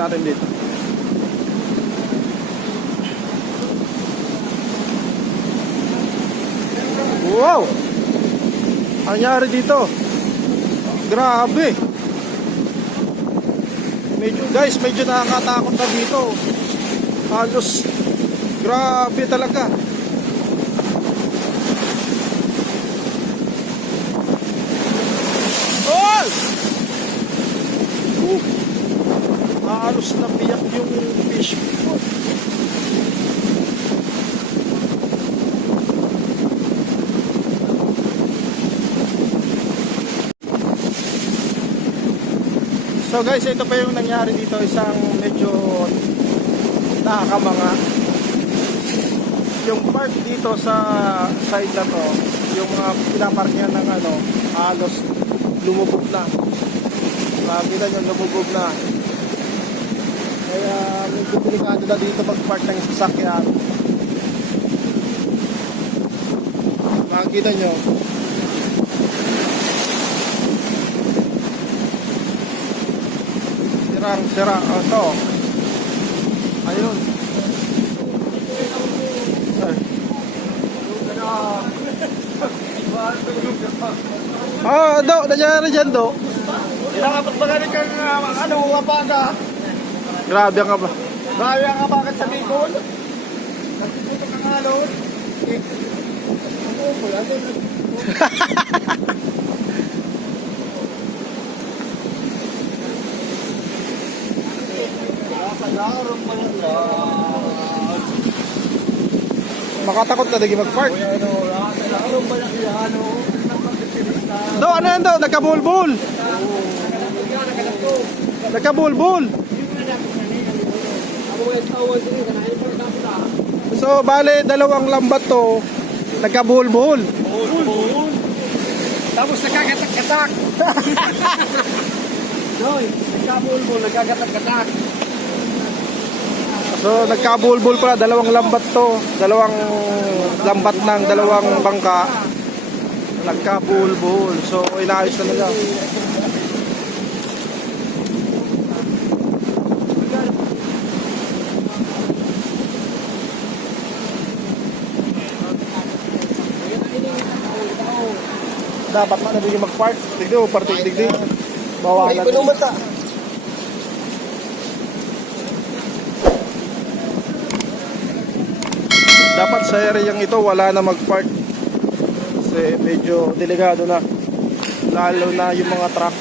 natin dito. Wow! Ang nangyari dito? Grabe! Medyo nakakatakot na dito. Halos grabe talaga. Oh! Halos napiyak yung fish ko. So guys, ito pa yung nangyari dito, isang medyo nakakamanga. Yung park dito sa side na to, yung mga pinapark niya ng ano, halos lumubog na. Makikita nyo, lumubog na. Kaya medyo delikado na dito mag-park ng sasakyan. Makikita nyo. Sira. Ito. Ayun. Do, nangyari dyan, do. Nakapag magaling kang apaga. Grabe ang kaba. Grabe ang apagat sa Bicol. Nagpupunta kang alon. Makatakot na lagi mag-park. Do, ano yan do? Nagkabulbul. Nagkabulbul. So, bale, dalawang lambat to. Nagkabulbul. Tapos nagkagatak-gatak. Noy, nagkabulbul, nagkagatak-gatak. So, nagkabulbul pala. Dalawang lambat to. Dalawang lambat ng dalawang bangka. Nagkabulbul. So, inaayos na nila. Dapat na nabigyan mag-park. Tigdi mo, partig-tigdi. Bawalan natin. Dapat sa area ito wala na mag-park. Kasi medyo delikado na. Lalo na yung mga truck.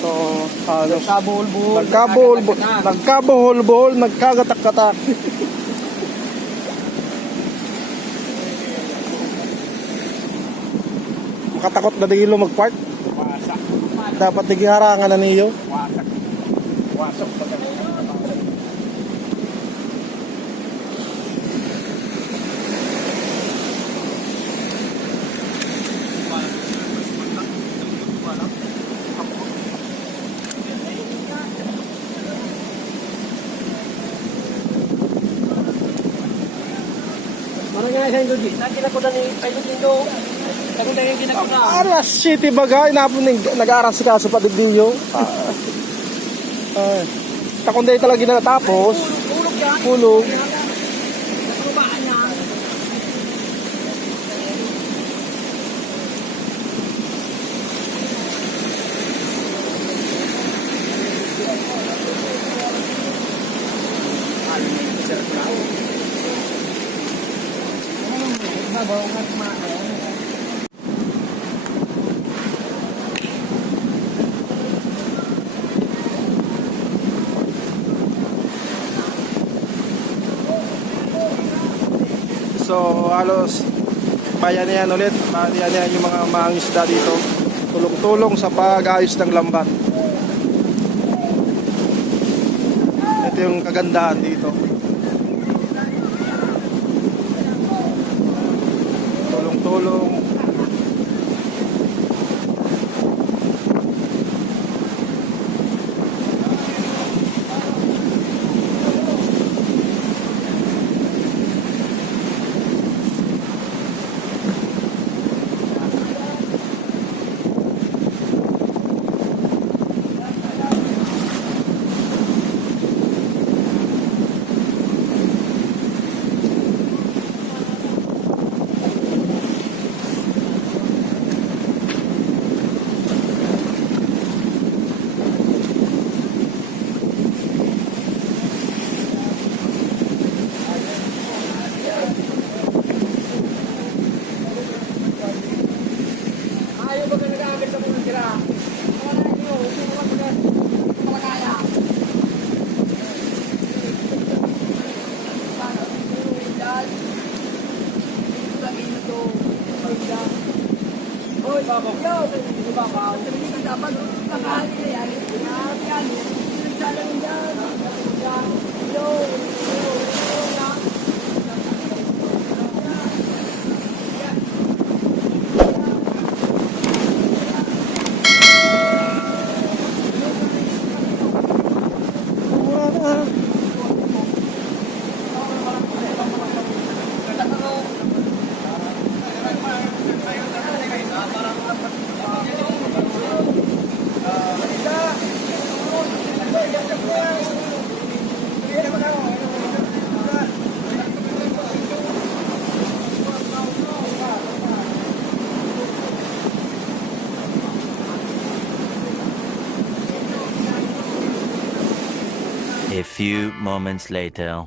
So, halos nagkabuhol-buhol, nagkagatak-gatak. Makatakot na digilo mag-park. Dapat digiharangan na niyo. Wasak pa kami. Alas City bagay nag-aaras ka sa padidinyo. Takunday talaga na natapos. Hulog. So halos bayanihan ulit, bayanihan yung mga mangingisda dito, tulong-tulong sa pag-ayos ng lambat. Ito yung kagandahan dito, tulong-tulong. Ayaw ba ka nag-aagad sa mga tira? Wala nyo, hindi mo mag-aagad. Malakaya. Sana, hindi dahil. Dito lagi na to. Hoy, babaw. Yo, hindi babaw. Hindi ka dapat. Nakahali na yan. Yan. Sinagsala rin dyan. Yo, A few moments later.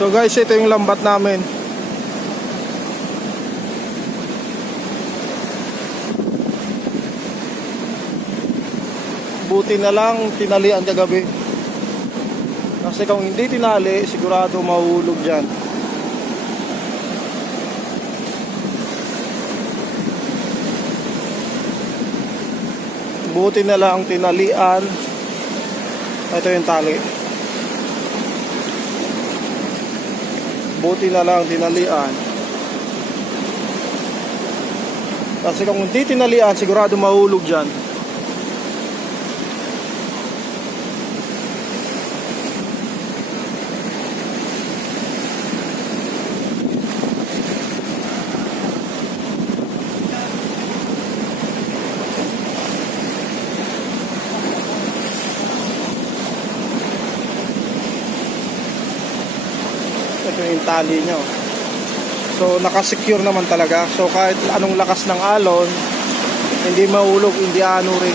So guys, ito yung lambat namin. Buti na lang tinalian kagabi. Kasi kung hindi tinali, sigurado mahuhulog dyan. Buti na lang tinalian. Ito yung tali. Buti na lang tinalian. Kasi kung hindi tinalian, sigurado mahulog dyan. Ito yung tali nyo. So nakasecure naman talaga. So kahit anong lakas ng alon, hindi mahulog, hindi ano rin.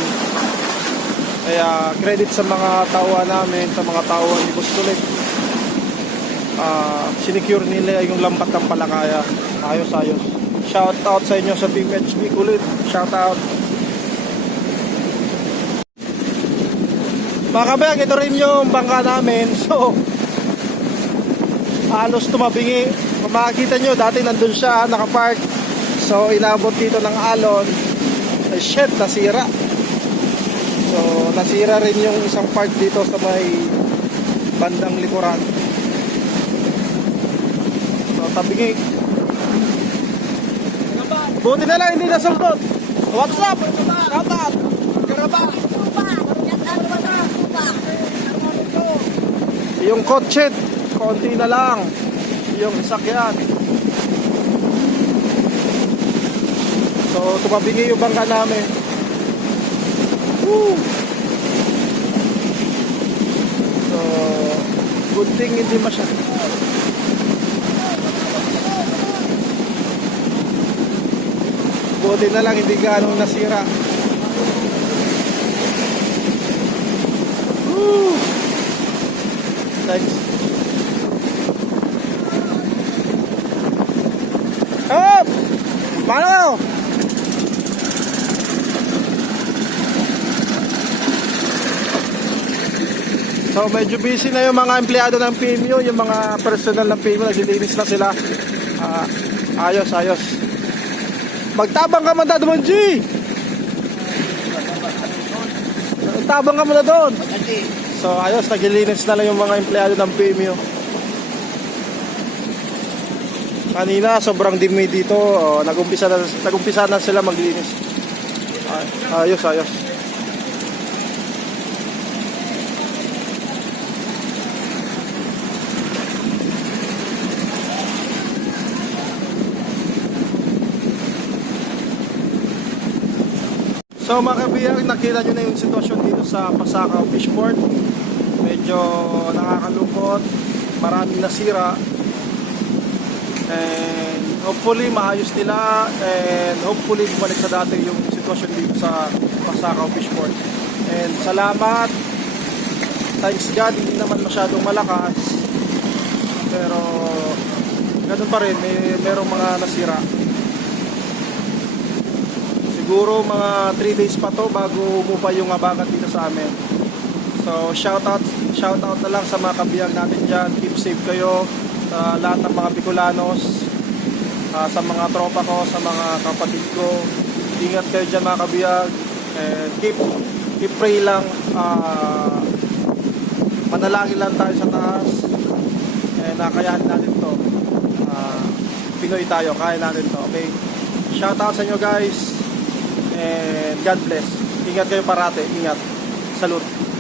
Kaya credit sa mga tauhan namin, sa mga tauhan ni Bustulit. Sinecure nila yung lambat ng Palakaya. Ayos-ayos. Shout out sa inyo sa Team HB Kulit. Shout out. Mga kabeng, ito rin yung bangka namin. So halos tumabingi. Makikita nyo, dati nandun siya, nakapark. So inabot dito ng alon. Ay shit, nasira. So nasira rin yung isang part dito sa may bandang likuran. So tabingi. Buti na lang hindi nasultot. What's up? Shout out. Garaba. Yung kotse, konti na lang. Yung sasakyan. So tumabingi yung bangka namin. Woo! So good thing hindi masyado. Buti na lang hindi ganong nasira. Woo! Thanks. Up! Mano! So So medyo busy na yung mga empleyado ng PMU, yung mga personal ng PMU, naglilinis na sila. Ayos, ayos. Magtabang ka man doon, G! Magtabang ka man doon. So ayos, naglilinis na lang yung mga empleyado ng PMU. Kanina sobrang dumi dito, nagumpisa na sila maglinis. Ayos, ayos. So mga kabiyag, nakita nyo na yung sitwasyon dito sa Pasakaw Fishport. Medyo nakakalungkot, maraming nasira. And hopefully maayos nila, and hopefully bumalik sa dati yung sitwasyon dito sa Pasakaw Fishport. And salamat, thanks God, hindi naman masyadong malakas, pero ganun pa rin, merong mga nasira. Siguro mga 3 days pa to bago umupa yung abagat dito sa amin. So shout out na lang sa mga kabiyag natin dyan. Keep safe kayo sa lahat ng mga Bicolanos, sa mga tropa ko, sa mga kapatid ko. Ingat kayo dyan mga kabiyag, and keep pray lang. Manalangin lang tayo sa taas, and nakayahan natin to. Pinoy tayo, kaya natin to. Okay, shout out sa inyo guys, and God bless. Ingat kayo parate, ingat. Salute.